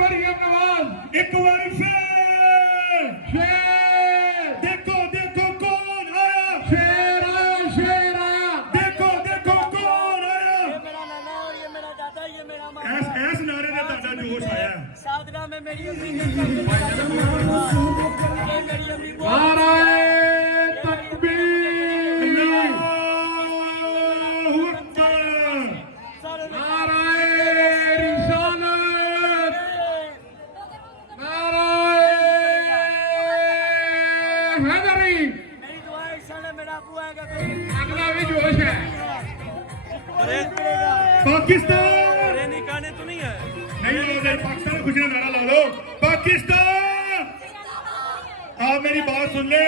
मरियम नवाज। एक बार फिर देखो देखो कौन आया, शेर आया, शेर आया। देखो देखो कौन आया। ये मेरा नाना और ये मेरा दादा, ये मेरा मामा। ऐस नारे में दादा जोश आया। साधना में मेरी अम्मी ये मेरी अम्मी नाराए तकबीर, अल्लाहू अकबर, नाराए रिसालत, नाराए हैदरी। मेरी दुआ इंशाल्लाह मेरा अबू आएगा। अगला भी जोश है। पाकिस्तान गाने तो नहीं है, नहीं हो पाकिस्तान खुशी का नारा ला लो। पाकिस्तान, आप मेरी बात सुन ले।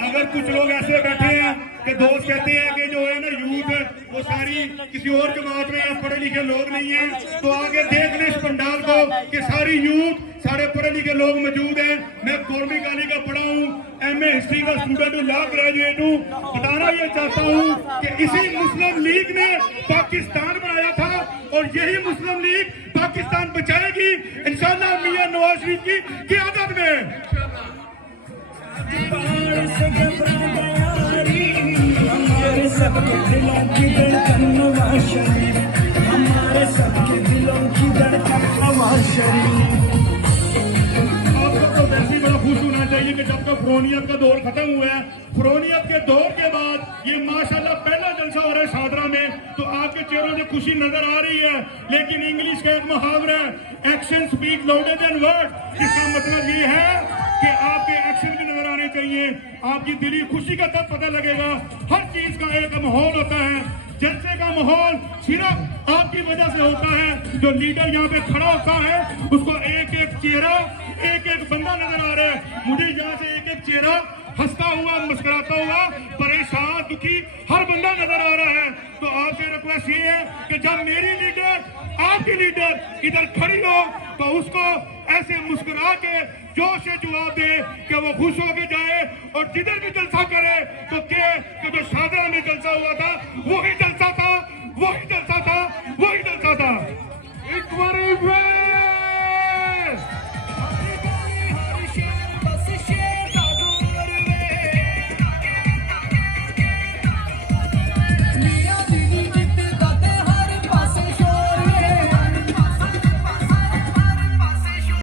अगर कुछ लोग ऐसे बैठे हैं कि दोस्त कहते हैं कि जो है ना यूथ वो सारी किसी और जमात में या पढ़े लिखे लोग नहीं है, तो आगे देख ले इस पंडाल को कि सारी यूथ सारे पढ़े लिखे लोग मौजूद हैं। मैं कौमी कॉलेज का पढ़ा हूँ, MA हिस्ट्री का स्टूडेंट हूँ, लॉ ग्रेजुएट हूँ। बताना ये चाहता हूँ कि इसी मुस्लिम लीग ने पाकिस्तान बनाया था और यही मुस्लिम लीग पाकिस्तान बचाएगी इंशाल्लाह मियां नवाज शरीफ की क़यादत में। हमारे सबके दिलों की धड़कन नवाज शरीफ, हमारे सबके दिलों की धड़कन नवाज शरीफ। आपको तो वैसे ही बड़ा खुश होना चाहिए कि जब तक फुरौनियत का दौर खत्म हुआ है, फुरौनियत के दौर के बाद ये माशाल्लाह पहला जलसा हो रहा है शादरा में, तो आपके चेहरों से खुशी नजर आ रही है। लेकिन इंग्लिश का एक मुहावरा है, action speak louder than word. इसका मतलब ये है कि आपके एक्शन भी नजर आने चाहिए, आपकी दिली खुशी का तब पता लगेगा। हर चीज का एक माहौल होता है, जलसे का माहौल सिर्फ आपकी वजह से होता है। जो लीडर यहाँ पे खड़ा होता है उसको एक एक चेहरा, एक एक बंदा नजर आ रहा है। मुझे यहाँ से एक एक चेहरा हंसता हुआ, मुस्कुराता हुआ, परेशान दुखी हर बंदा नजर आ रहा है। तो आपसे रिक्वेस्ट ये है कि जब मेरी लीडर, आपकी लीडर इधर खड़ी हो तो उसको ऐसे मुस्कुरा के जोश से जवाब दे कि वो खुश होके जाए और जिधर भी जलसा करे तो के जो शादरा में जलसा हुआ था वही जलसा था, वही जलसा था।